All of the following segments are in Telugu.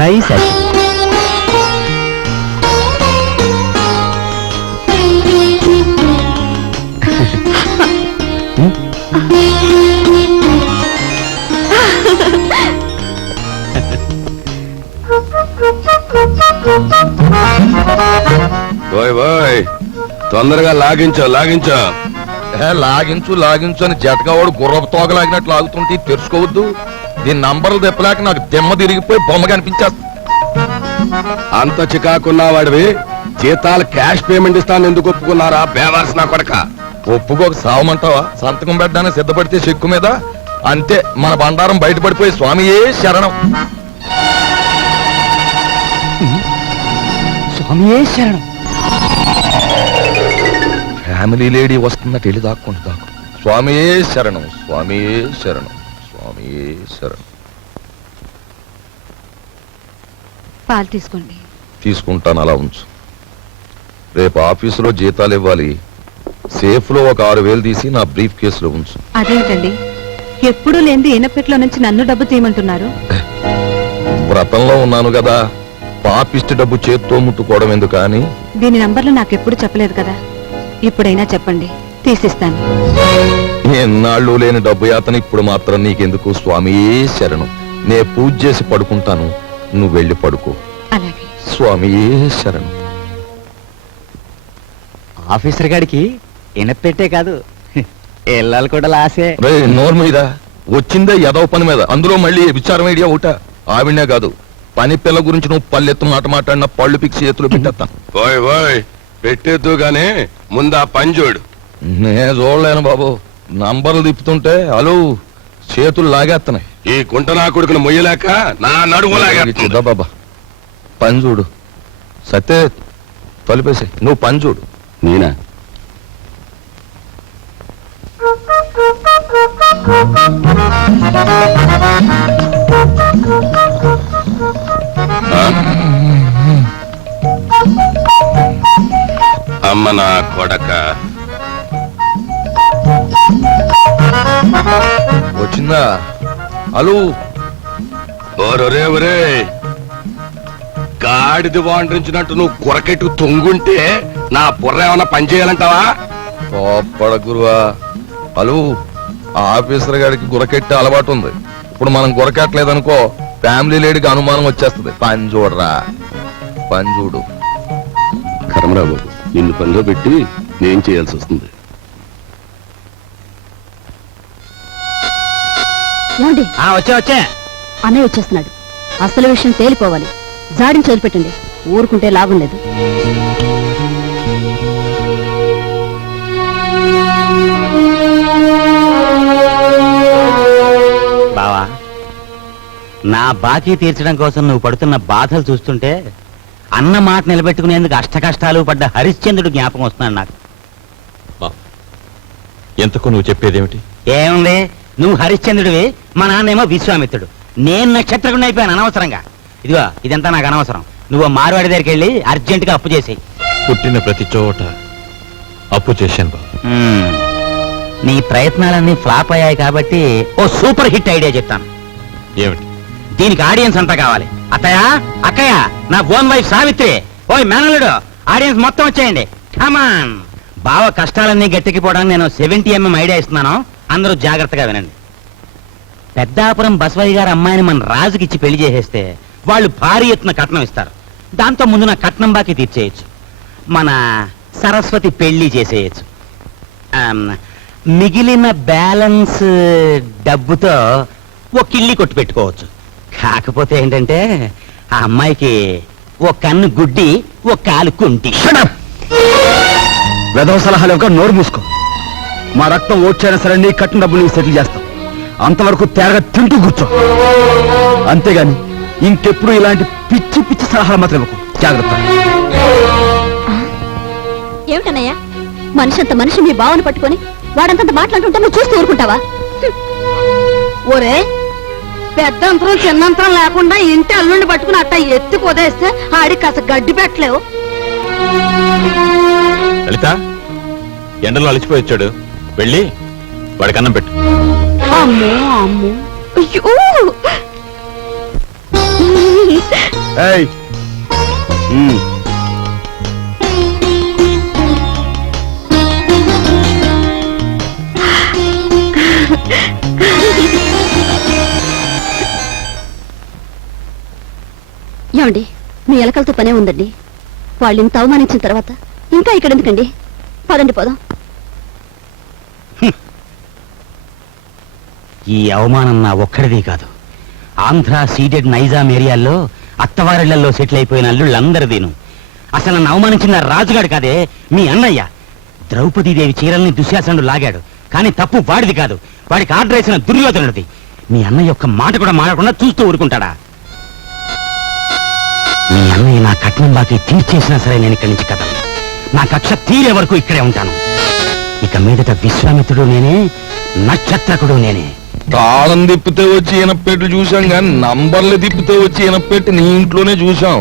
నైస్. తొందరగా లాగించో లాగించో. లాగించు లాగించు అని జటకావాడు గుర్రపు తోగలాగినట్లు లాగుతుంటే తెరుచుకోవద్దు. దీని నంబర్లు తెప్పలేక నాకు దెమ్మ తిరిగిపోయి బొమ్మ కనిపించేస్తా. అంత చికాకున్నా వాడివి జీతాలు క్యాష్ పేమెంట్ ఇస్తాను ఎందుకు ఒప్పుకున్నారా బేవర్స్ నా కొడక? ఒప్పుకోక సావమంటావా? సంతకం పెట్టడానికి సిద్ధపడితే చెక్కు మీద అంతే మన బండారం బయటపడిపోయి స్వామియే శరణం. స్వామియే శరణం. ఫ్యామిలీ లేడీ వస్తుందట, వెళ్ళి దాక్కుంటూ దాక్కు. స్వామియే శరణం, స్వామియే శరణం, స్వామియే శరణం. పాలు తీసుకోండి. తీసుకుంటాను, అలా ఉంచు. రేపు ఆఫీసులో జీతాలు ఇవ్వాలి. సేఫ్ లో ఒక 6,000 తీసి నా బ్రీఫ్ కేసులో ఉంచు. అదేంటండి, ఎప్పుడూ లేని ఎనపెట్లో నుంచి నన్ను డబ్బు తీయమంటున్నారు? వ్రతంలో ఉన్నాను కదా, పాపిష్టి డబ్బు చేత్తో ముట్టుకోవడం ఎందుకు అని. దీని నంబర్లు నాకెప్పుడు చెప్పలేదు కదా, ఇప్పుడైనా చెప్పండి, తీసిస్తాను. ఎన్నాళ్ళు లేని డబ్బు యాతన ఇప్పుడు మాత్రం నీకెందుకు? స్వామియే శరణం. నే పూజ చేసి పడుకుంటాను, నువ్వు వెళ్ళి పడుకో. అలాగే. స్వామియే శరణం. ఆఫీసర్ గారికి ఇనపెట్టే కాదు, ఇళ్ళాలు కూడా లాసే. రే నోరు మీద వచ్చిందే ఎదవ పని మీద, అందులో మళ్ళీ విచారం ఐడియా ఒకట. ఆవిడనే కాదు, పని పిల్ల గురించి నువ్వు పల్లెత్తు మాట మాట్లాడిన పళ్ళు పిక్సి చేతులు పెట్టేస్తాను. ఓయ్ ఓయ్ పెట్టేద్దు గానీ ముందా పని చూడు. నే చూడలేను బాబు, నంబర్లు తిప్పుతుంటే అలు చేతులు లాగేస్తున్నాయి. ఈ కుంటనా కొడుకును మొయ్యలేక నా నడుము లాగేస్తుందా? బాబా పని చూడు. సత్తే తలిపేసి నువ్వు పని చూడు. నేనా? అమ్మ నా కొడక వచ్చిందా? అలు ఒరే ఒరే గాడిది వాండ్రించినట్టు నువ్వు కొరకెట్టు తొంగుంటే నా బుర్ర ఏమన్నా పని చేయాలంటావా? కోప్పడ గురువా. అలు ఆఫీసర్ గారికి గురకెట్టే అలవాటు ఉంది. ఇప్పుడు మనం గురకెట్టలేదనుకో ఫ్యామిలీ లేడీకి అనుమానం వచ్చేస్తుంది. పని చూడరా, పని చూడు. కర్మరావు నిన్ను పనిలో పెట్టి నేను చేయాల్సి వస్తుంది. వచ్చా అన్నయ్య వచ్చేస్తున్నాడు. అసలు విషయం తేలిపోవాలి. జాడిని చదివిపెట్టండి, ఊరుకుంటే లాభం లేదు. బావా, నా బాకీ తీర్చడం కోసం నువ్వు పడుతున్న బాధలు చూస్తుంటే అన్న మాట నిలబెట్టుకునేందుకు అష్టకష్టాలు పడ్డ హరిశ్చంద్రుడు జ్ఞాపకం వస్తున్నాడు నాకు. ఎంతకు నువ్వు చెప్పేదేమిటి? ఏముంది, నువ్వు హరిశ్చంద్రుడివి, మా నాన్నేమో విశ్వామిత్రుడు. నేను నక్షత్రకుండా అయిపోయాను అనవసరంగా. ఇదిగో ఇదంతా నాకు అనవసరం. నువ్వు మార్వాడి దగ్గరికి వెళ్ళి అర్జెంటుగా అప్పు చేసేయి. పుట్టిన ప్రతి చోట అప్పు చేశాను బాబు. నీ ప్రయత్నాలన్నీ ఫ్లాప్ అయ్యాయి కాబట్టి ఓ సూపర్ హిట్ ఐడియా చెప్తాను. ఏమిటి? దీనికి ఆడియన్స్ అంతా కావాలి. అత్తయ్య, అక్కయ్య, నా ఓన్ వైఫ్ సావిత్రి, ఓయ్ మేనల్లుడు, ఆడియన్స్ మొత్తం వచ్చేయండి. కమాన్. బావ కష్టాలన్నీ గట్టెక్కిపోవడానికి నేను 70mm ఐడియా ఇస్తున్నాను. అందరూ జాగ్రత్తగా వినండి. పెద్దాపురం బసవయ్య గారి అమ్మాయిని మన రాజుకిచ్చి పెళ్లి చేసేస్తే వాళ్ళు భారీ ఎత్తున కట్నం ఇస్తారు. దాంతో ముందు నా కట్నం బాకీ తీర్చేయచ్చు. మన సరస్వతి పెళ్లి చేసేయచ్చు. మిగిలిన బ్యాలెన్స్ డబ్బుతో ఓ కిళ్ళి కొట్టు పెట్టుకోవచ్చు. కాకపోతే ఏంటంటే ఆ అమ్మాయికి ఓ కన్ను గుడ్డి, ఓ కాలు కుంటి. వెధవ సలహాలు ఒక నోరు మూసుకో. మా రక్తం ఓడ్చైనా సరే నీ కట్టిన డబ్బులు నీకు సెటిల్ చేస్తాం. అంతవరకు తేరగా తింటూ కూర్చో. అంతేగాని ఇంకెప్పుడు ఇలాంటి పిచ్చి పిచ్చి సలహాలు మాత్రం ఇవ్వకు. జాగ్రత్త. ఏమిటన్నయ్యా, మనిషి అంత మనిషి మీ బావను పట్టుకొని వాడంతంత మాట్లాడుతుంటే నువ్వు చూస్తూ ఊరుకుంటావా? ఓరే, పెద్దంతరం చిన్నంతరం లేకుండా ఇంటి అల్లుండి పట్టుకుని అట్ట ఎత్తి పొదేస్తే ఆడి కాస్త గడ్డి పెట్టలేవు. లలిత, ఎండలో అలసిపోయి వచ్చాడు. వెళ్ళి వాడికి అన్నం పెట్టు. అమ్మో అమ్మో అయ్యో ఏయ్ ఏమండి, మీ ఎలకలతో పనే ఉందండి. వాళ్ళు ఇంత అవమానించిన తర్వాత ఇంకా ఇక్కడ ఎందుకండి? పదండి పోదాం. ఈ అవమానం నా ఒక్కడిది కాదు. ఆంధ్ర సీడెడ్ నైజాం ఏరియాల్లో అత్తవారిళ్లలో సెటిల్ అయిపోయిన అల్లుళ్ళందరిదీను. అసలు నన్ను అవమానించిన రాజుగాడు కాదే, మీ అన్నయ్య. ద్రౌపదీదేవి చీరల్ని దుశ్శాసనుడు లాగాడు, కానీ తప్పు వాడిది కాదు, వాడికి ఆర్డర్ వేసిన దుర్యోధనుడిది. మీ అన్నయ్య ఒక్క మాట కూడా మాడకుండా చూస్తూ ఊరుకుంటాడా? మీ అన్నయ్య నా కట్నం బాకీ తీర్చేసినా సరే నేను ఇక్కడి నుంచి కదలను. నా కక్ష తీరే వరకు ఇక్కడే ఉంటాను. ఇక మీదట విశ్వామిత్రుడు నేనే, నక్షత్రకుడు నేనే. తాళం తిప్పితే వచ్చి ఈనపెట్టి చూసాం కానీ నంబర్లు తిప్పితే వచ్చి ఈనపెట్టి నీ ఇంట్లోనే చూసాం.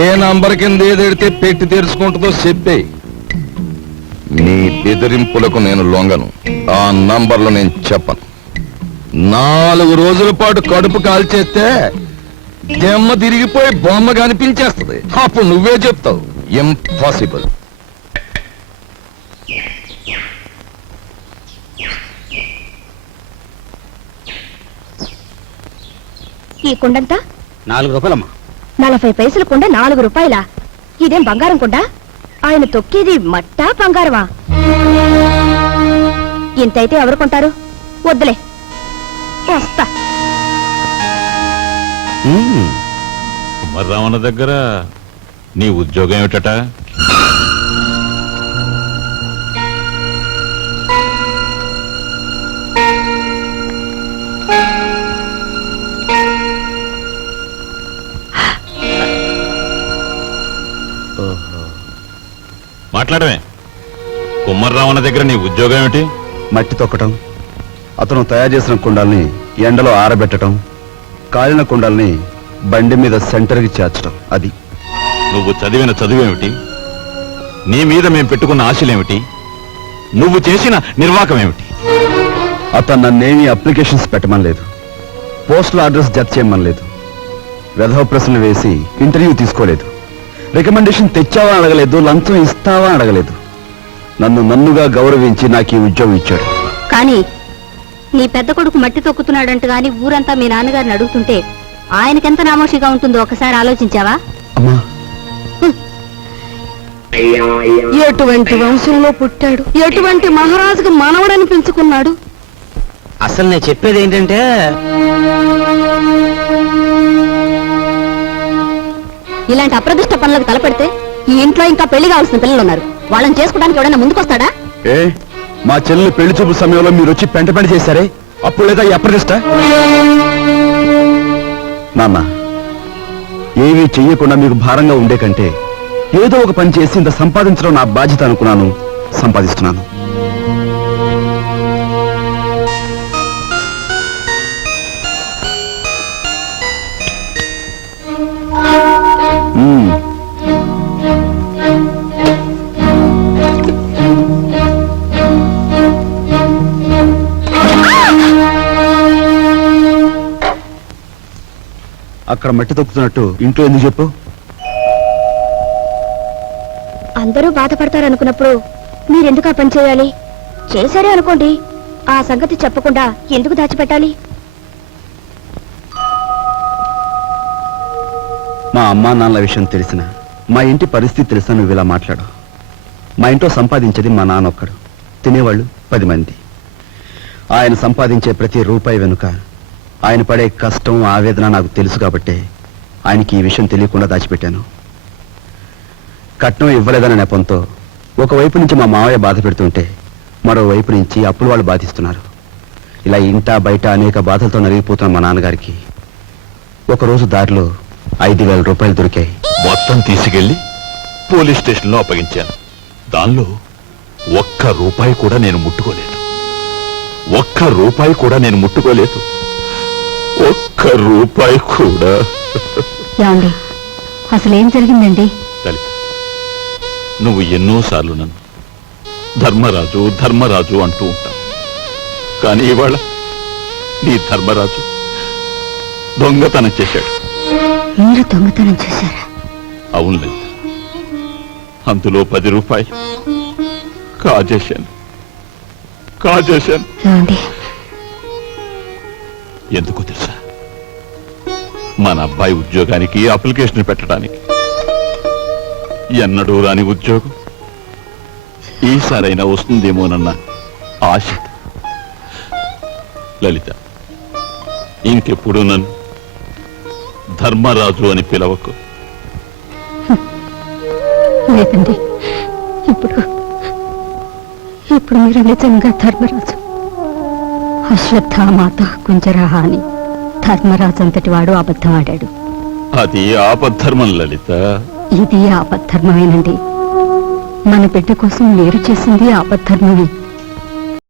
ఏ నంబర్ కింద ఏదెడితే పెట్టి తెరుచుకుంటుందో చెప్పేయి. నీ బెదిరింపులకు నేను లొంగను. ఆ నంబర్లు నేను చెప్పను. 4 రోజుల పాటు కడుపు కాల్చేస్తే దెమ్మ తిరిగిపోయి బొమ్మ కనిపించేస్తుంది. అప్పుడు నువ్వే చెప్తావు ఇంపాసిబుల్. ఈ కుండంతా 4 రూపాయలమ్మా. 40 పైసల కుండ 4 రూపాయలా? ఇదేం బంగారం కుండ? ఆయన తొక్కేది మట్టా బంగారమా? ఇంతైతే ఎవరు కొంటారు? వద్దులే, వస్తా. కుమారరావణ దగ్గర నీ ఉద్యోగం ఏమిటట? మాట్లాడమే. కుమారరావణ దగ్గర నీ ఉద్యోగం ఏమిటి? మట్టి తొక్కటం, అతను తయారు చేసిన కుండాల్ని ఎండలో ఆరబెట్టడం, కాలిన కుండాల్ని బండి మీద సెంటర్కి చేర్చడం. అది. నువ్వు చదివిన చదువేమిటి? నీ మీద మేం పెట్టుకున్న ఆశలేమిటి? నువ్వు చేసిన నిర్వాకం ఏమిటి? అతను నన్నేమీ అప్లికేషన్స్ పెట్టమని లేదు, పోస్టల్ అడ్రస్ జత చేయమని లేదు, వెధవ ప్రశ్నలు వేసి ఇంటర్వ్యూ తీసుకోలేదు, రికమెండేషన్ తెచ్చావా అడగలేదు, లంచం ఇస్తావా అడగలేదు. నన్నుగా గౌరవించి నాకు ఈ ఉద్యోగం ఇచ్చాడు. కానీ నీ పెద్ద కొడుకు మట్టి తొక్కుతున్నాడంట గాని ఊరంతా మీ నాన్నగారిని అడుగుతుంటే ఆయనకెంత నామోషిగా ఉంటుందో ఒకసారి ఆలోచించావా? అమ్మా, ఎటువంటి వంశంలో పుట్టాడు, ఎటువంటి మహారాజుకు మనవడని పెంచుకున్నాడు. అసలు నేను చెప్పేది ఏంటంటే, ఇలాంటి అప్రదిష్ట పనులకు తలపెడితే ఈ ఇంట్లో ఇంకా పెళ్లి కావాల్సిన పిల్లలు ఉన్నారు. వాళ్ళని చేసుకోవడానికి ఎవడైనా ముందుకొస్తాడా? ఏ మా చెల్లి పెళ్లి చూపు సమయంలో మీరు వచ్చి పెంట చేశారే, అప్పుడు లేదా ఈ అప్రదిష్ట? నాన్న, ఏమీ చెయ్యకుండా మీకు భారంగా ఉండే కంటే ఏదో ఒక పని చేసి ఇంత సంపాదించడం నా బాధ్యత అనుకున్నాను, సంపాదిస్తున్నాను. అక్కడ మట్టి తొక్కుతున్నట్టు ఇంట్లో ఎందుకు చెప్పు? అందరూ బాధపడతారనుకున్నప్పుడు మీరెందుకు ఆ పని చేయాలి? చేశారే అనుకోండి, ఆ సంగతి చెప్పకుండా ఎందుకు దాచిపెట్టాలి? మా అమ్మా నాన్నల విషయం తెలిసిన, మా ఇంటి పరిస్థితి తెలిసిన నువ్వు ఇలా మాట్లాడు. మా ఇంట్లో సంపాదించేది మా నాన్న ఒక్కడు, తినేవాళ్ళు 10 మంది. ఆయన సంపాదించే ప్రతి రూపాయి వెనుక ఆయన పడే కష్టం, ఆవేదన నాకు తెలుసు కాబట్టే ఆయనకి ఈ విషయం తెలియకుండా దాచిపెట్టాను. కట్నం ఇవ్వలేదన్న నెపంతో ఒకవైపు నుంచి మా మావయ్య బాధ పెడుతుంటే మరోవైపు నుంచి అప్పులు వాళ్ళు బాధిస్తున్నారు. ఇలా ఇంటా బయట అనేక బాధలతో నలిగిపోతున్న మా నాన్నగారికి ఒకరోజు దారిలో 5,000 రూపాయలు దొరికాయి. మొత్తం తీసుకెళ్లి పోలీస్ స్టేషన్లో అప్పగించాను. దానిలో ₹1 కూడా నేను ముట్టుకోలేదు. ₹1 కూడా నేను ముట్టుకోలేదు. ₹1 కూడా. ఏమండి, అసలేం జరిగిందండి? లలిత, నువ్వు ఎన్నోసార్లు నన్ను ధర్మరాజు ధర్మరాజు అంటూ ఉంటాం. కానీ ఇవాళ నీ ధర్మరాజు దొంగతనం చేశాడు. మీరు దొంగతనం చేశారా? అవును లలిత, అందులో 10 రూపాయలు కాజేశాను. ఏమండి, ఎందుకు తెలుసా? మన అబ్బాయి ఉద్యోగానికి అప్లికేషన్ పెట్టడానికి. ఎన్నడూ రాని ఉద్యోగం ఈసారైనా వస్తుందేమోనన్న ఆశ. లలిత, ఇంకెప్పుడు నన్ను ధర్మరాజు అని పిలవకు. లేదండి, ఇప్పుడు మీరు నిజంగా ధర్మరాజు. అశ్వత్థామాత కుంజరహ అని ధర్మరాజు అంతటి వాడు అబద్ధం ఆడాడు. అది ఆపద్ధర్మం లలిత. ఇది ఆపద్ధర్మమేనండి. మన బిడ్డ కోసం మీరు చేసింది ఆపద్ధర్మమే.